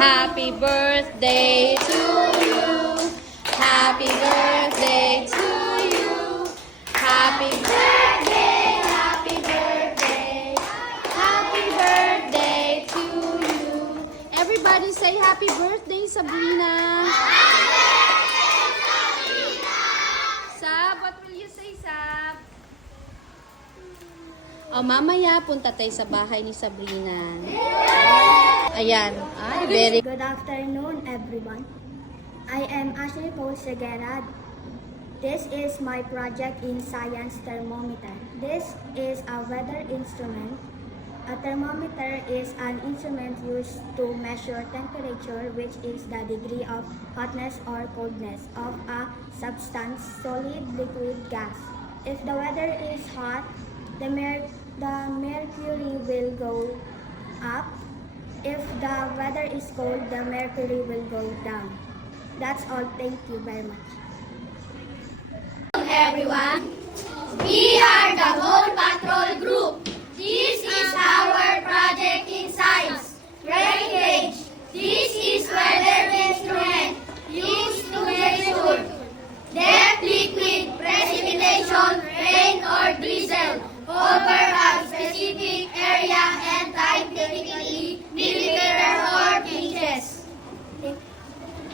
Happy birthday to you. Happy birthday to you. Happy birthday, happy birthday. Happy birthday to you. Everybody say happy birthday, Sabrina. Sab, what will you say, Sab? Oh, mamaya punta tayo sa bahay ni Sabrina. Ayan. Ay, very Good afternoon, everyone. I am Ashley Paul Segera. This is my project in science thermometer. This is a weather instrument. A thermometer is an instrument used to measure temperature, which is the degree of hotness or coldness of a substance, solid, liquid, gas. If the weather is hot, the mercury will go up. If the weather is cold, the mercury will go down. That's all. Thank you very much. Everyone, we are the Whole Patrol Group. This is our project in science. Rain gauge. This is weather instrument used to measure depth, liquid, precipitation, rain or drizzle over a specific area and time, typically millimeter or inches. Good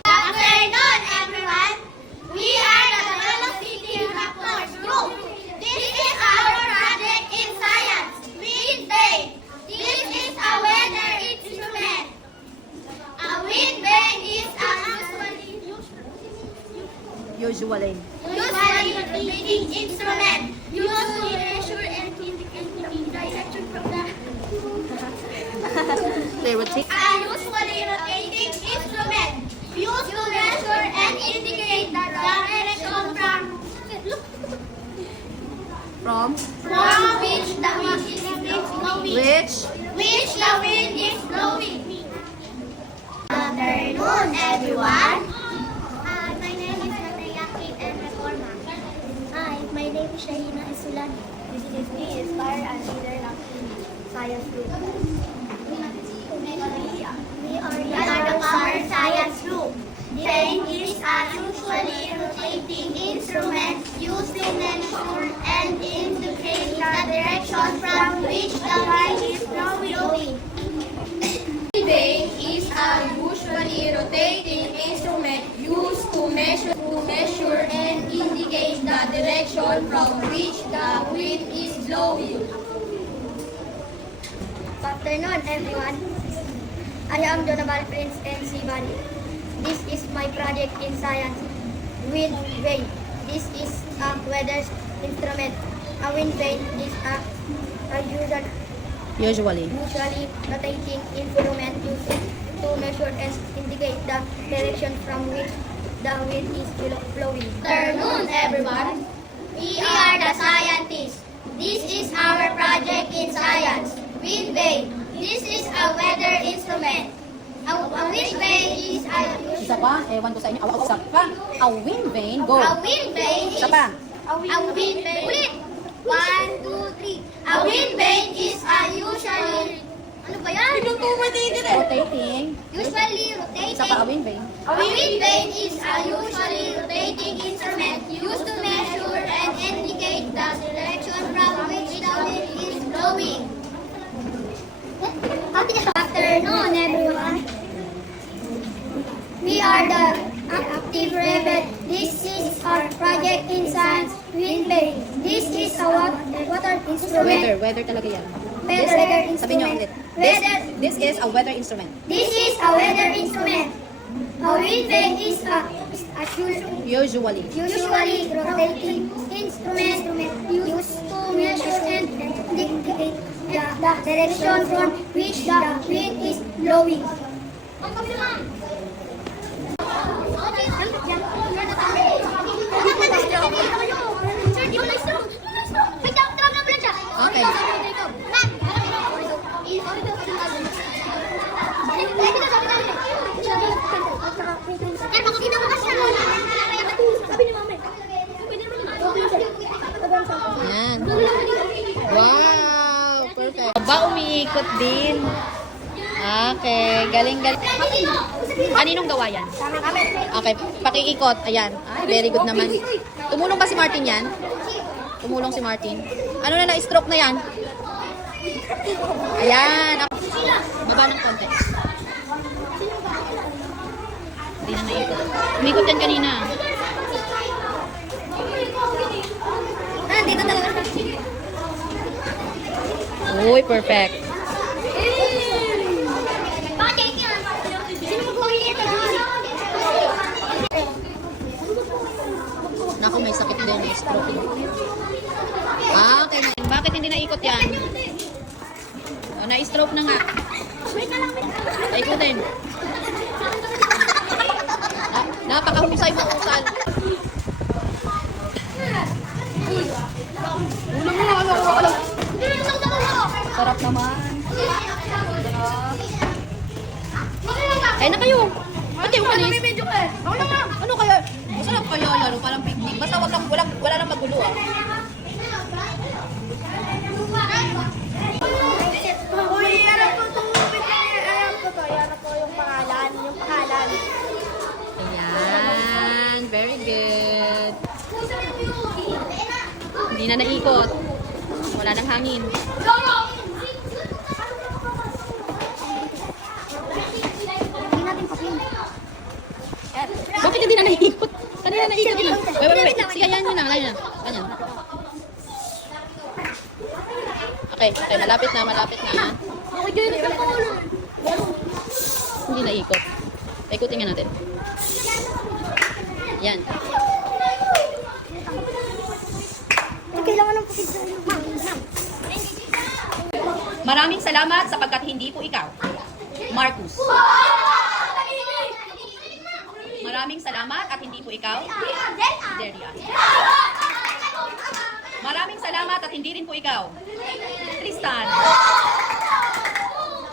afternoon, everyone. We are the Velocity Raptors Group. This is our project in science. Wind vane. This is a weather instrument. A wind vane is a usually. usually rotating instrument used to measure and indicate the direction from the They rotate. A usually rotating instrument used to measure and indicate the direction From which the wind is blowing. Which the wind is blowing. Good afternoon, everyone. My name is Nathaya Kate and Reforma. Hi, my name is Shahina Isulan. This is me, Inspire and Leader ng Science Group. We are the Power Science Group. Vane is a usually rotating instrument used to measure and indicate the direction from which the wind is blowing. Vane is a usually rotating instrument used to measure and indicate the direction from which the wind is blowing. Good afternoon, everyone. I am Donaval Prince and Sibali. This is my project in science. Wind vane. This is a weather instrument. A wind vane is a Usually. usually rotating instrument used to measure and indicate the direction from which the wind is blowing. Good afternoon, everyone. We are the scientists. This is our project in science. Wind vane. This is a weather instrument. A wind vane is Isa pa, ewan ko sa inyo. Isa pa. A wind vane, go. a wind vane is Isa pa. a wind vane. Ulit. 1, 2, 3. A wind vane is a usually ano ba yan? Rotating. Usually rotating. Isa pa, a wind vane. A wind vane is a usually rotating instrument used to measure and indicate the direction from which the wind is blowing. Good afternoon, everyone. We are the Active Rebel. This is our project in science. Wind vane. This is a water instrument. Weather talaga yan. Weather Sabi niyo instrument. ulit. Weather. This is a weather instrument. This is a weather instrument. A wind vane is a Usually. usually rotating instrument used to measure and indicate the direction from which the wind is blowing. Okay. Yan. Wow! Perfect. Ba umiikot din. Okay, galing-galing. Kaninong gawa yan? Okay, pakiikot. Ayan. Very good naman. Tumulong ba si Martin yan? Tumulong si Martin. Ano na-stroke na yan? Ayan. Baba ng konti. Hindi na naikot. Umikot yan kanina. Dito talaga. Uy, perfect. Naku, may sakit din. May stroke. Okay. Bakit hindi naikot yan? Na-stroke na nga. Naikot din. Napakahusay mo, Usal. Sarap naman. Ay na kayo. Ba't kayo umalis? Ano kaya? Masarap kayo lalo, parang picnic. Basta wala lang magulo ah. Uy, harap ko itong harap ko to. Harap ko yung pangalan. Ayan. Very good. Hindi na naikot. Wala nang hangin. Bakit hindi na naikot? Kanina naikot yun. Wait. Sige, yan yun na. Ganyan. Okay, malapit na. Hindi naikot. Ikutin nga natin. Yan. Kailangan ng pupig sa Maraming salamat sapagkat hindi po ikaw, Marcus. Maraming salamat at hindi po ikaw, Delia. Maraming salamat at hindi rin po ikaw, Tristan.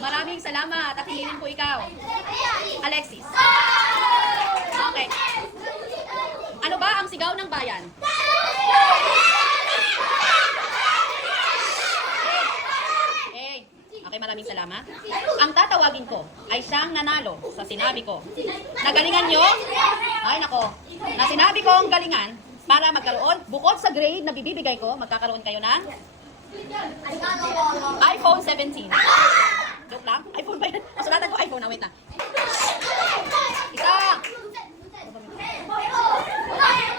Maraming salamat at hindi rin po ikaw, Alexis. Okay. Ano ba ang sigaw ng bayan? Okay, maraming salamat. Ang tatawagin ko ay siyang nanalo sa sinabi ko. Nagalingan nyo? Ay nako. Na sinabi ko ang galingan para magkaroon, bukod sa grade na bibibigay ko, magkakaroon kayo ng iPhone 17. Joke lang? iPhone ba yan? Masulatan ko iPhone na. Wait na. Isa.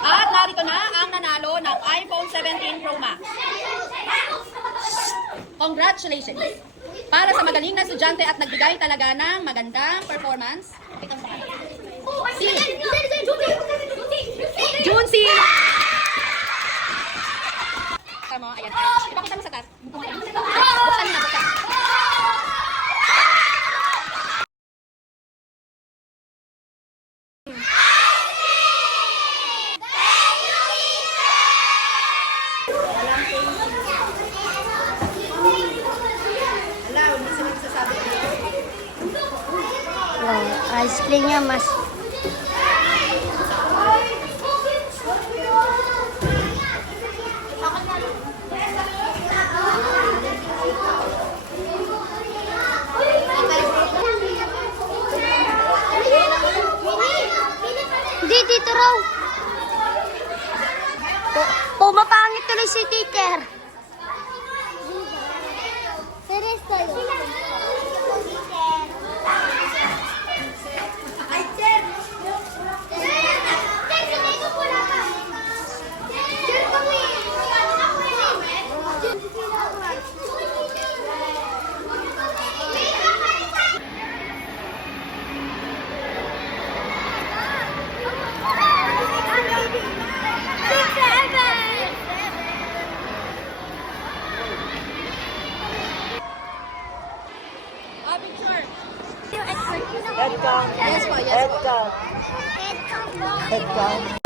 At narito na ang nanalo ng iPhone 17 Pro Max. Congratulations! Para sa magaling na estudyante at nagbigay talaga ng magandang performance. Si Junsi! Tama, ayan. Ipakita mo sa taas. Buksan mo na, buksan. Ice cream niya mas hindi dito raw. Pumapangit tuloy si teacher. Seryoso yun. Yes po, yes po. Head count.